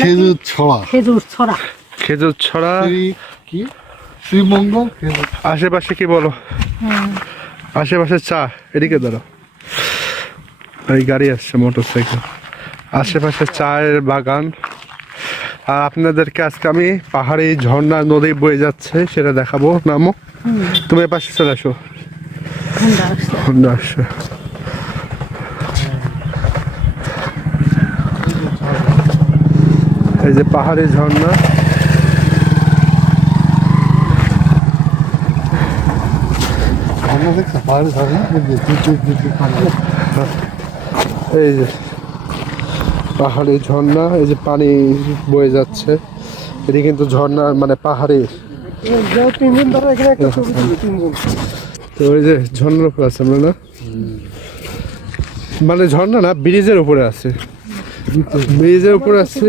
খেজুর ছড়া। খেজুর ছড়া। খেজুর ছড়া কি শ্রীমঙ্গল আশেপাশে কি বলো? আশেপাশে চা। এদিকে ধরো, এই গাড়ি আসছে মোটরসাইকেল। আশেপাশে চায়ের বাগান। আর আপনাদেরকে আজকে আমি পাহাড়ি ঝর্ণা নদী বয়ে যাচ্ছে সেটা দেখাবো। নামো, তুমি এ পাশে চলে আসো। হোন্ডা আসছে। এই যে পাহাড়ি ঝর্ণা। এই যে পাহাড়ি ঝর্ণা, এই যে পানি বয়ে যাচ্ছে। এটি কিন্তু ঝর্ণা মানে পাহাড়ি। তো ওই যে ঝর্ণার উপরে আছে আমরা না, মানে ঝর্ণা না, ব্রিজের উপরে আছে। ব্রিজের উপরে আছে।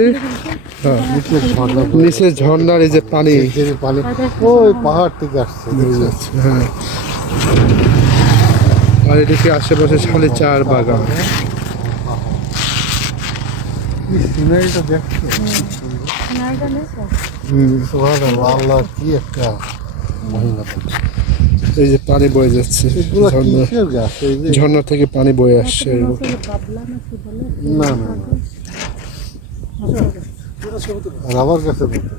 নিচে ঝর্ণার এই যে পানি, ওই পাহাড় থেকে আসছে। হ্যাঁ। আর এদিকে আশেপাশে খালি চার বাগান। সিনারিটা দেখছো? আল্লাহ, কি একটা মহিলা। এই যে পানি বয়ে যাচ্ছে ঝর্ণা থেকে, পানি বয়ে আসছে। না না, রাবার গাছের মতো।